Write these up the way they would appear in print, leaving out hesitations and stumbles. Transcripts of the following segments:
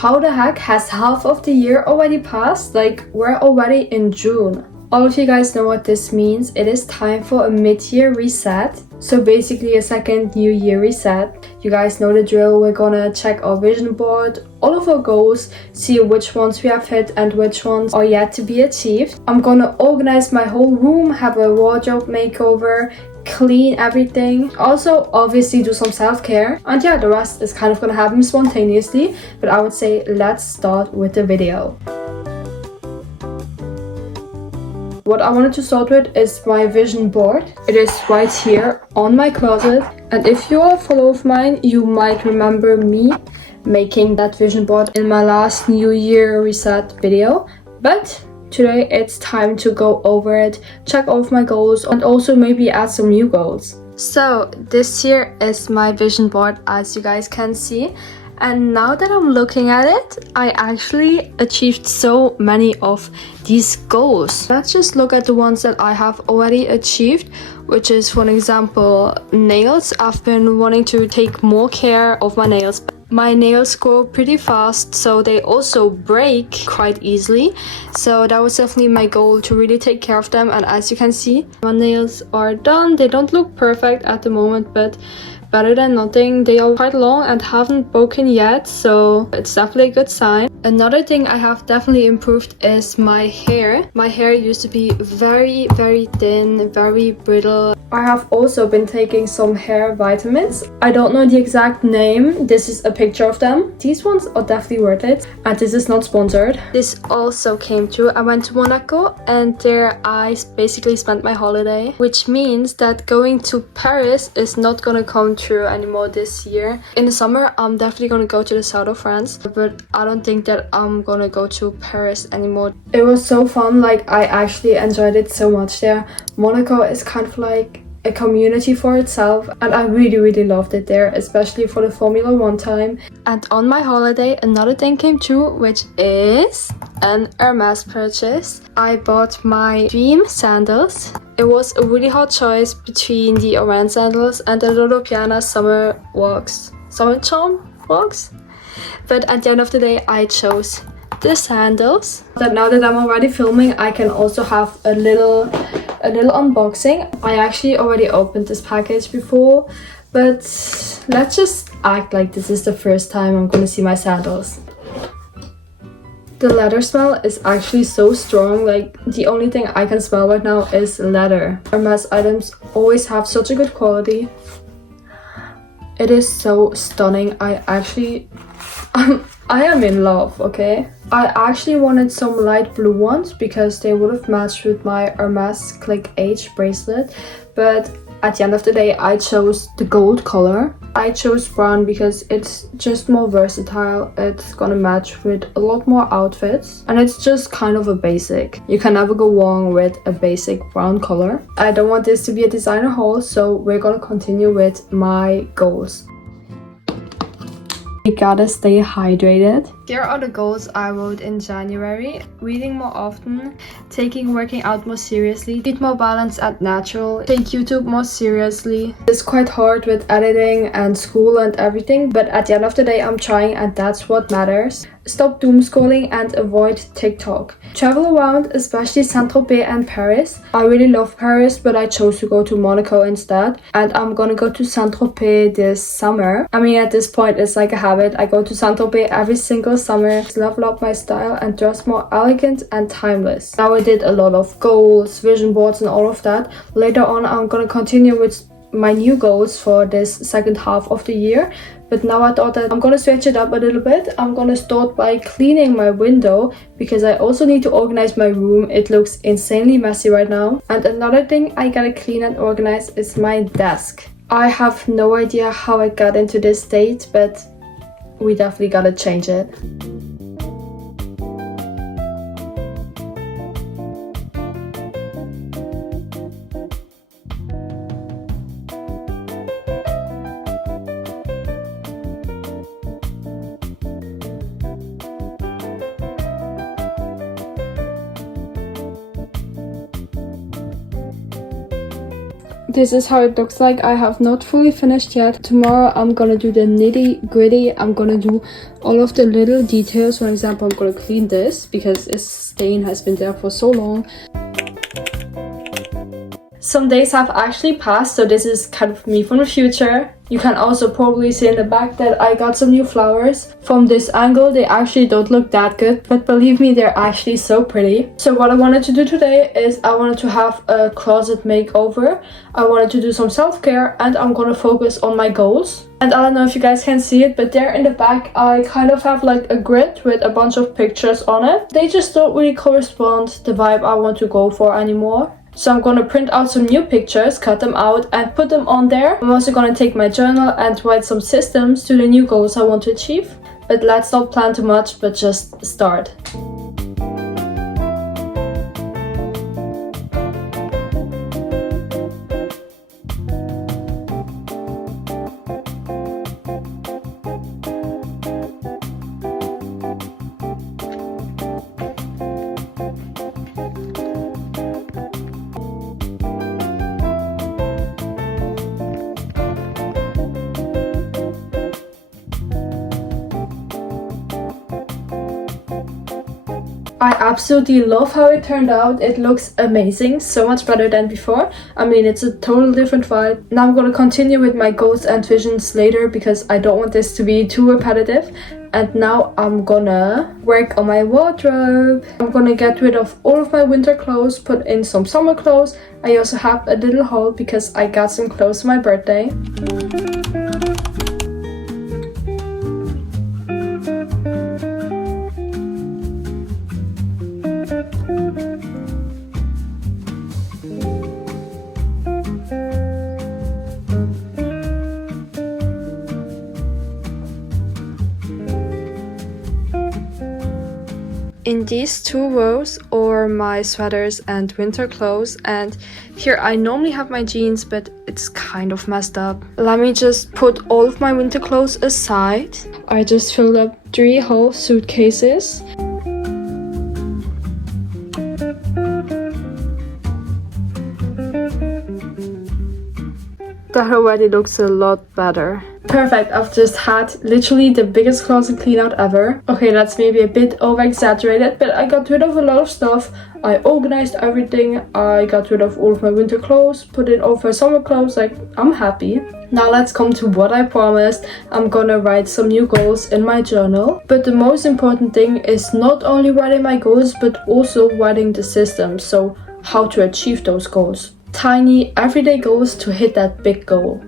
How the heck has half of the year already passed? Like, we're already in June. All of you guys know what this means. It is time for a mid-year reset. So basically a second new year reset. You guys know the drill. We're gonna check our vision board, all of our goals, see which ones we have hit and which ones are yet to be achieved. I'm gonna organize my whole room, have a wardrobe makeover, clean everything. Also, obviously do some self-care. And yeah, the rest is kind of gonna happen spontaneously. But I would say let's start with the video. What I wanted to start with is my vision board. It is right here on my closet. And if you are a follower of mine, you might remember me making that vision board in my last New Year reset video. But today it's time to go over it, check all of my goals, and also maybe add some new goals. So this here is my vision board, as you guys can see. And now that I'm looking at it, I actually achieved so many of these goals. Let's just look at the ones that I have already achieved, which is, for example, nails. I've been wanting to take more care of my nails. My nails grow pretty fast, so they also break quite easily. So that was definitely my goal, to really take care of them. And as you can see, my nails are done. They don't look perfect at the moment, but better than nothing. They are quite long and haven't broken yet, so it's definitely a good sign. Another thing I have definitely improved is my hair. My hair used to be very thin, very brittle. I have also been taking some hair vitamins. I don't know the exact name. This is a picture of them. These ones are definitely worth it, and this is not sponsored. This also came true. I went to Monaco and there I basically spent my holiday, which means that going to Paris is not gonna come true anymore this year. In the summer I'm definitely gonna go to the south of France, but I don't think that I'm gonna go to Paris anymore. It was so fun. Like, I actually enjoyed it so much there. Monaco is kind of like a community for itself, and I really loved it there, especially for the Formula 1 time. And on my holiday another thing came true, which is an hermes purchase. I bought my dream sandals. It was a really hard choice between the orange sandals and the Loro Piana summer charm walks, but at the end of the day I chose the sandals. But now that I'm already filming, I can also have a little unboxing. I actually already opened this package before, but let's just act like this is the first time I'm gonna see my sandals. The leather smell is actually so strong. Like, the only thing I can smell right now is leather. Hermes items always have such a good quality. It is so stunning. I am in love, okay? I actually wanted some light blue ones because they would have matched with my Hermes Click H bracelet, but at the end of the day I chose the gold color. I chose brown because it's just more versatile. It's gonna match with a lot more outfits, and it's just kind of a basic. You can never go wrong with a basic brown color. I don't want this to be a designer haul, so we're gonna continue with my goals. You gotta stay hydrated. Here are the goals I wrote in January. Reading more often, taking working out more seriously, eat more balanced and natural, take YouTube more seriously. It's quite hard with editing and school and everything, but at the end of the day I'm trying, and that's what matters. Stop doom scrolling and avoid TikTok. Travel around, especially Saint-Tropez and Paris. I really love Paris, but I chose to go to Monaco instead, and I'm gonna go to Saint-Tropez this summer. I mean, at this point it's like a habit. I go to Saint-Tropez every single summer, level up my style and dress more elegant and timeless. Now I did a lot of goals, vision boards and all of that. Later on I'm gonna continue with my new goals for this second half of the year. But now I thought that I'm gonna switch it up a little bit. I'm gonna start by cleaning my window because I also need to organize my room. It looks insanely messy right now. And another thing I gotta clean and organize is my desk. I have no idea how I got into this state, but we definitely gotta change it. this is how it looks like. I have not fully finished yet. Tomorrow I'm gonna do the nitty gritty. I'm gonna do all of the little details. For example, I'm gonna clean this because this stain has been there for so long. Some days have actually passed, so this is kind of me from the future. You can also probably see in the back that I got some new flowers. From this angle, they actually don't look that good, but believe me, they're actually so pretty. So what I wanted to do today is I wanted to have a closet makeover. I wanted to do some self-care, and I'm gonna focus on my goals. And I don't know if you guys can see it, but there in the back, I kind of have like a grid with a bunch of pictures on it. They just don't really correspond the vibe I want to go for anymore. So I'm gonna print out some new pictures, cut them out and put them on there. I'm also gonna take my journal and write some systems to the new goals I want to achieve. But let's not plan too much, but just start. I absolutely love how it turned out. It looks amazing, so much better than before. I mean, it's a total different vibe. Now I'm gonna continue with my goals and visions later because I don't want this to be too repetitive. And now I'm gonna work on my wardrobe. I'm gonna get rid of all of my winter clothes, put in some summer clothes. I also have a little haul because I got some clothes for my birthday. In these two rows are my sweaters and winter clothes, and here I normally have my jeans, but it's kind of messed up. Let me just put all of my winter clothes aside. I just filled up 3 whole suitcases. That already looks a lot better. Perfect, I've just had literally the biggest closet clean out ever. Okay, that's maybe a bit over exaggerated, but I got rid of a lot of stuff. I organized everything. I got rid of all of my winter clothes, put in all of my summer clothes. Like, I'm happy. Now let's come to what I promised. I'm gonna write some new goals in my journal. But the most important thing is not only writing my goals, but also writing the system. So how to achieve those goals. Tiny everyday goals to hit that big goal.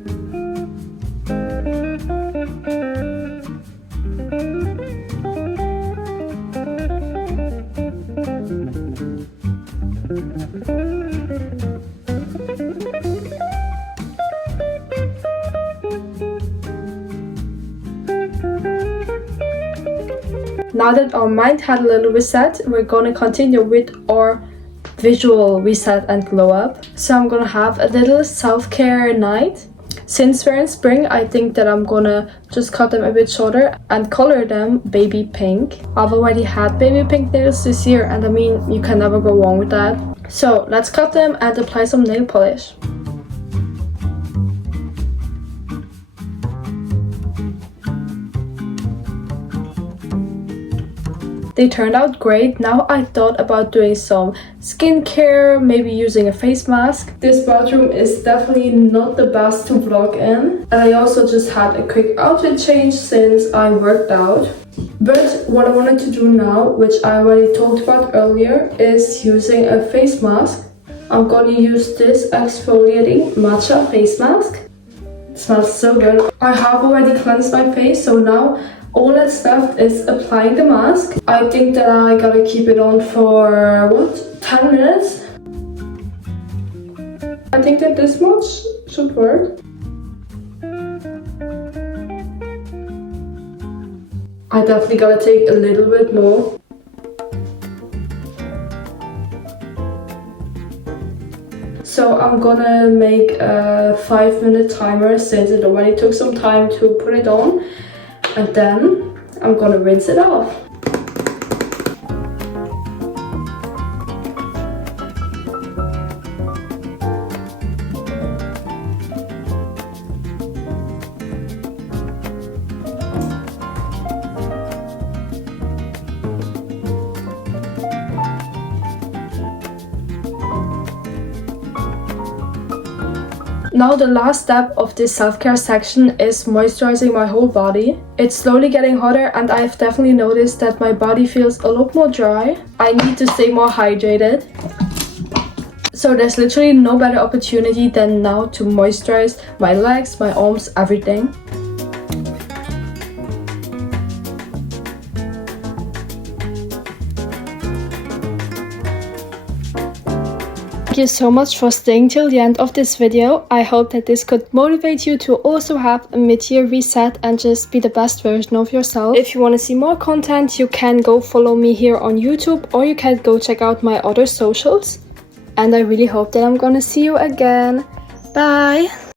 Now that our mind had a little reset, we're gonna continue with our visual reset and glow up. So I'm gonna have a little self-care night. Since we're in spring, I think that I'm gonna just cut them a bit shorter and color them baby pink. I've already had baby pink nails this year, and I mean, you can never go wrong with that. So let's cut them and apply some nail polish. They turned out great. Now I thought about doing some skincare, maybe using a face mask. This bathroom is definitely not the best to vlog in. And I also just had a quick outfit change since I worked out. But what I wanted to do now, which I already talked about earlier, is using a face mask. I'm gonna use this exfoliating matcha face mask. It smells so good. I have already cleansed my face, so now all that's left is applying the mask. I think that I gotta keep it on for, 10 minutes? I think that this much should work. I definitely gotta take a little bit more. So I'm gonna make a 5-minute timer since it already took some time to put it on. And then I'm gonna rinse it off. Now the last step of this self-care section is moisturizing my whole body. It's slowly getting hotter and I've definitely noticed that my body feels a lot more dry. I need to stay more hydrated. So there's literally no better opportunity than now to moisturize my legs, my arms, everything. Thank you so much for staying till the end of this video. I hope that this could motivate you to also have a mid-year reset and just be the best version of yourself. If you want to see more content, you can go follow me here on YouTube, or you can go check out my other socials. And I really hope that I'm gonna see you again. Bye!